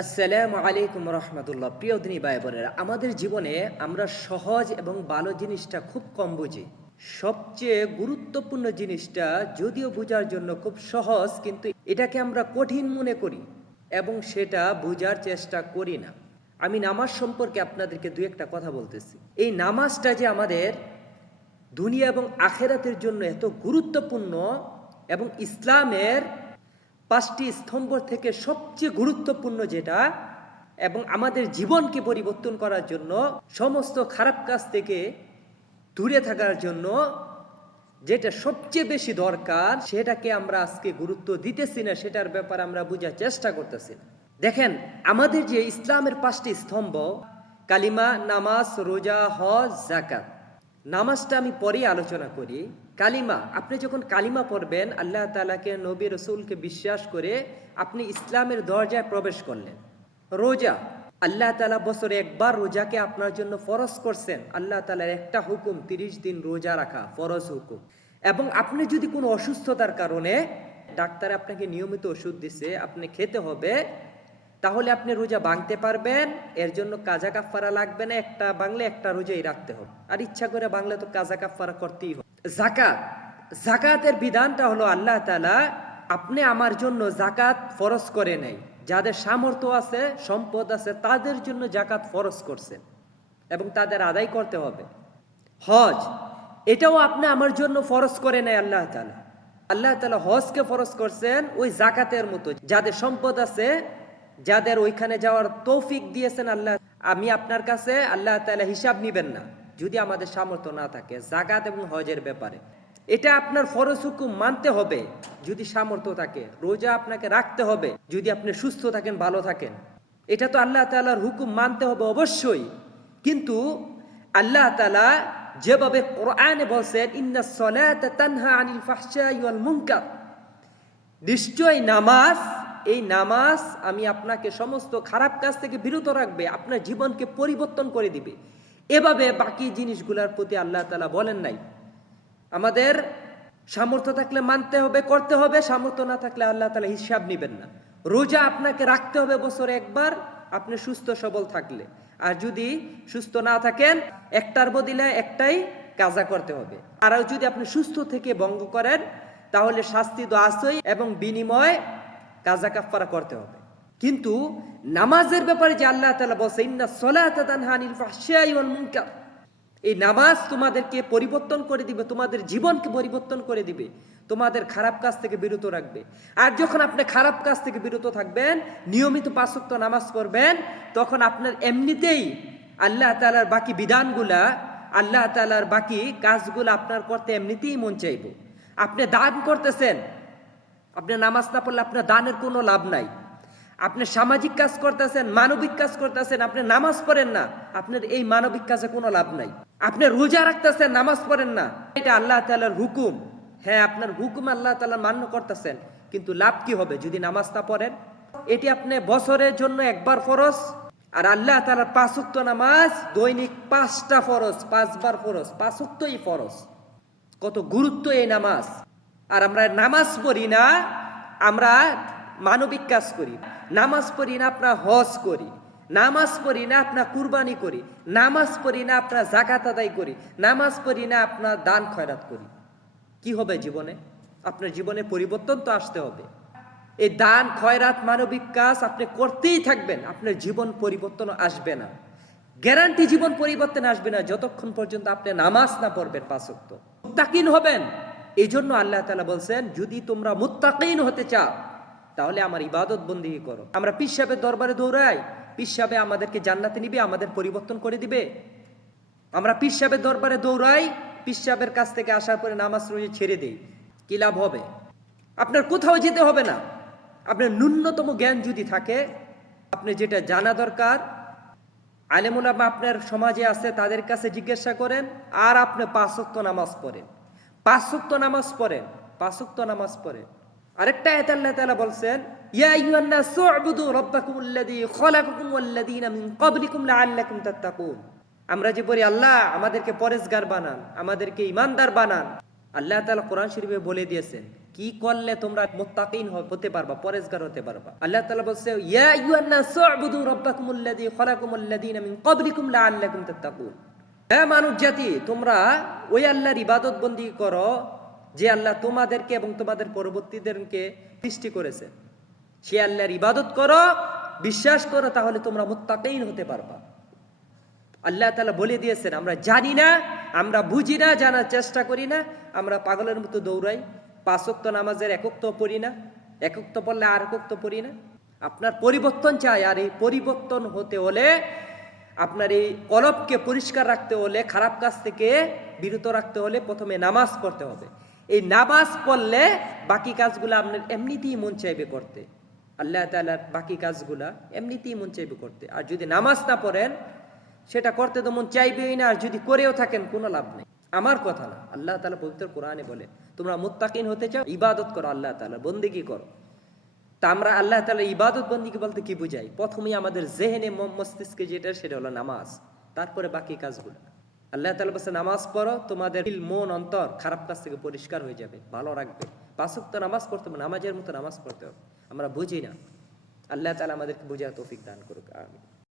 আসসালামু আলাইকুম রহমতুল্লাহ। প্রিয় দিনী ভাই বোনেরা, আমাদের জীবনে আমরা সহজ এবং ভালো জিনিসটা খুব কম বুঝি। সবচেয়ে গুরুত্বপূর্ণ জিনিসটা যদিও বোঝার জন্য খুব সহজ, কিন্তু এটাকে আমরা কঠিন মনে করি এবং সেটা বোঝার চেষ্টা করি না। আমি নামাজ সম্পর্কে আপনাদেরকে দু একটা কথা বলতেছি। এই নামাজটা যে আমাদের দুনিয়া এবং আখেরাতের জন্য এত গুরুত্বপূর্ণ এবং ইসলামের 5টি স্তম্ভ থেকে সবচেয়ে গুরুত্বপূর্ণ যেটা, এবং আমাদের জীবনকে পরিবর্তন করার জন্য, সমস্ত খারাপ কাজ থেকে দূরে থাকার জন্য যেটা সবচেয়ে বেশি দরকার, সেটাকে আমরা আজকে গুরুত্ব দিতেছি না, সেটার ব্যাপারে আমরা বোঝার চেষ্টা করতেছি না। দেখেন, আমাদের যে ইসলামের 5টি স্তম্ভ, কালিমা, নামাজ, রোজা, হজ, যাকাত। নামাজটা আমি পরে আলোচনা করি। কালিমা, আপনি যখন কালিমা পড়বেন, আল্লাহ তাআলাকে, নবী রসুলকে বিশ্বাস করে আপনি ইসলামের দরজায় প্রবেশ করলেন। রোজা, আল্লাহ তাআলা বছরে একবার রোজাকে আপনার জন্য ফরজ করছেন। আল্লাহ তাআলার একটা হুকুম 30 দিন রোজা রাখা, ফরজ হুকুম। এবং আপনি যদি কোনো অসুস্থতার কারণে ডাক্তার আপনাকে নিয়মিত ওষুধ দিছে, আপনি খেতে হবে, তাহলে আপনি রোজা ভাঙতে পারবেন। এর জন্য কাজা কাফারা লাগবে না, একটা বাংলা একটা রোজাই রাখতে হবে। আর ইচ্ছা করে বাংলা তো কাজা কাফারা করতেই হবে। যাকাত, যাকাতের বিধানটা হলো আল্লাহ তাআলা আপনি আমার জন্য যাকাত ফরজ করে নাই, যাদের সামর্থ্য আছে, সম্পদ আছে, তাদের জন্য যাকাত ফরজ করছেন এবং তাদের আদায় করতে হবে। হজ, এটাও আপনি আমার জন্য ফরজ করে নাই আল্লাহ তাআলা। আল্লাহ তাআলা হজকে ফরজ করছেন ওই যাকাতের মতো, যাদের সম্পদ আছে, যাদের ওইখানে যাওয়ার তৌফিক দিয়েছেন আল্লাহ। আমি আপনার কাছে আল্লাহ তাআলা হিসাব নিবেন না যদি আমাদের সামর্থ্য না থাকে যাকাত এবং হজের ব্যাপারে। এটা আপনার ফরজ হুকুম মানতে হবে যদি সামর্থ্য থাকে। রোজা আপনাকে রাখতে হবে যদি আপনি সুস্থ থাকেন, ভালো থাকেন। এটা তো আল্লাহ তাআলার হুকুম মানতে হবে অবশ্যই। কিন্তু আল্লাহ তাআলা যেভাবে কোরআনে বলছেন, ইন্নাস সালাতা তানহা আনিল ফাহশাই ওয়াল মুনকার, নিশ্চয় নামাজ, এই নামাজ আমি আপনাকে সমস্ত খারাপ কাজ থেকে বিরত রাখবে, আপনার জীবনকে পরিবর্তন করে দিবে। এভাবে বাকি জিনিসগুলোর প্রতি আল্লাহ তাআলা বলেন নাই। আমাদের সামর্থ্য থাকলে মানতে হবে, করতে হবে, সামর্থ্য না থাকলে আল্লাহ তাআলা হিসাব নেবেন না। রোজা আপনাকে রাখতে হবে বছরে একবার, আপনি সুস্থ সবল থাকলে। আর যদি সুস্থ না থাকেন, একটার বদলে একটাই কাজা করতে হবে। আর যদি আপনি সুস্থ থেকে ভঙ্গ করেন, তাহলে শাস্তি তো আছেই এবং বিনিময় কাজা কাফারা করতে হবে। কিন্তু নামাজের ব্যাপারে যে আল্লাহ তাআলা বলছে, ইন্নাস সালাতা তানহা আনিল ফাহশাই ওয়াল মুনকার, এই নামাজ তোমাদেরকে পরিবর্তন করে দিবে, তোমাদের জীবনকে পরিবর্তন করে দিবে, তোমাদের খারাপ কাজ থেকে বিরত রাখবে। আর যখন আপনি খারাপ কাজ থেকে বিরত থাকবেন, নিয়মিত 5 ওয়াক্ত নামাজ পড়বেন, তখন আপনার এমনিতেই আল্লাহ তাআলার বাকি বিধানগুলা, আল্লাহ তাআলার বাকি কাজগুলো আপনার করতে এমনিতেই মন চাইব। আপনি দান করতেছেন, আপনি নামাজ না পড়লে আপনার দানের কোনো লাভ নাই। আপনি সামাজিক কাজ করতেছেন, মানবিক কাজ করতেছেন, আপনি নামাজ পড়েন না, আপনার এই মানবিক কাজে কোনো লাভ নাই। আপনি রোজা রাখতেছেন, নামাজ পড়েন না, এটা আল্লাহ তাআলার হুকুম। হ্যাঁ, আপনার হুকুম আল্লাহ তাআলা মান্য করতেছেন, কিন্তু লাভ কি হবে যদি নামাজ না পড়েন? এটি আপনি বছরের জন্য একবার ফরজ, আর আল্লাহ তাআলার 5 ওয়াক্ত নামাজ দৈনিক 5টা ফরজ, 5 বার ফরজ, 5 ওয়াক্তই ফরজ। কত গুরুত্ব এই নামাজ! আর আমরা নামাজ পড়ি না, আমরা মানবিক কাজ করি। নামাজ পড়ি না, আপনার হজ করি। নামাজ পড়ি না, আপনার কুরবানি করি। নামাজ পড়ি না, আপনার যাকাত আদায় করি। নামাজ পড়ি না, আপনার দান খয়রাত করি। কি হবে জীবনে? আপনার জীবনে পরিবর্তন তো আসতে হবে। এই দান খয়রাত, মানবিক কাজ আপনি করতেই থাকবেন, আপনার জীবন পরিবর্তন আসবে না। গ্যারান্টি জীবন পরিবর্তন আসবে না যতক্ষণ পর্যন্ত আপনি নামাজ না পড়বেন 5 ওয়াক্ত। মুত্তাকিন হবেন। এই জন্য আল্লাহ তাআলা বলছেন, যদি তোমরা মুত্তাকিন হতে চাও তাহলে আমার ইবাদত বন্দেগী করো। আমরা পীর সাহেবের দরবারে দৌড়াই, পীর সাহেব আমাদেরকে জান্নাতে নিবে, আমাদের পরিবর্তন করে দিবে। আমরা পীর সাহেবের দরবারে দৌড়াই, পীর সাহেবের কাছ থেকে আসার পরে নামাজ রোজা ছেড়ে দেই, কি লাভ হবে? আপনার কোথাও যেতে হবে না। আপনার ন্যূনতম জ্ঞান যদি থাকে, আপনি যেটা জানা দরকার, আলেম উলামা আপনার সমাজে আছে, তাদের কাছে জিজ্ঞাসা করেন। আর আপনি 5 ওয়াক্ত নামাজ পড়েন, 5 ওয়াক্ত নামাজ পড়েন, 5 ওয়াক্ত নামাজ পড়েন। আরেকটা আয়াতে আল্লাহ তাআলা বলছেন, ইয়া আইয়ুহান নাসু উবুদু রাব্বাকুমুল্লাযী খালাকাকুম ওয়াল্লাযীনা মিন ক্বাবলিকুম লাআল্লাকুম তাত্তাকুন। আমরা যে বলি আল্লাহ আমাদেরকে পরেজগার বানান, আমাদেরকে ঈমানদার বানান, আল্লাহ তাআলা কোরআন শরীফে বলে দিয়েছেন কি করলে তোমরা মুত্তাকিন হতে পারবা, পরেজগার হতে পারবা। আল্লাহ তাআলা বলছে ইয়া আইয়ুহান নাস উবুদু রাব্বাকুমুল্লাযী খালাকাকুমুল্লাযীনা মিন ক্বাবলিকুম লাআল্লাকুম তাত্তাকুন। হে মানব জাতি, তোমরা ওই আল্লাহর ইবাদত বন্দেগী করো যে আল্লাহ তোমাদেরকে এবং তোমাদের পরবর্তীদেরকে সৃষ্টি করেছে। সে আল্লাহর ইবাদত করো, বিশ্বাস করো, তাহলে তোমরা মুত্তাকিন হতে পারবা। আল্লাহ তাআলা বলে দিয়েছেন আমরা জানি না, আমরা বুঝি না, জানার চেষ্টা করি না, আমরা পাগলের মতো দৌড়াই, 5 ওয়াক্ত নামাজের একক তো পড়ি না, একক তো পড়লে আর একক তো পড়ি না। আপনার পরিবর্তন চাই, আর এই পরিবর্তন হতে হলে আপনার এই কলবকে পরিষ্কার রাখতে হলে, খারাপ কাজ থেকে বিরত রাখতে হলে প্রথমে নামাজ পড়তে হবে। এই নামাজ পড়লে বাকি কাজগুলো আপনার এমনিতেই মন চাইবে করতে, আল্লাহ তাআলার বাকি কাজগুলা এমনিতেই মন চাইবে করতে। আর যদি নামাজ না পড়েন সেটা করতে তো মন চাইবেই না, আর যদি করেও থাকেন কোনো লাভ নেই। আমার কথা না, আল্লাহ তাআলা পবিত্র কোরআনে বলে তোমরা মুত্তাকিন হতে চাও, ইবাদত করো, আল্লাহ তাআলার বন্দেগী করো। তা আমরা আল্লাহ তাআলার ইবাদত বন্দেগী বলতে কি বুঝাই? প্রথমেই আমাদের জেহেনে মস্তিষ্কে যেটা, সেটা হলো নামাজ, তারপরে বাকি কাজগুলো। আল্লাহ তাআলা বলছে নামাজ পড়ো, তোমাদের দিল, মন, অন্তর খারাপ কাজ থেকে পরিষ্কার হয়ে যাবে, ভালো রাখবে। 5 ওয়াক্ত নামাজ পড়তে হবে, নামাজের মতো নামাজ পড়তে হবে। আমরা বুঝি না। আল্লাহ তাআলা আমাদেরকে বুঝার তৌফিক দান করুক, আমিন।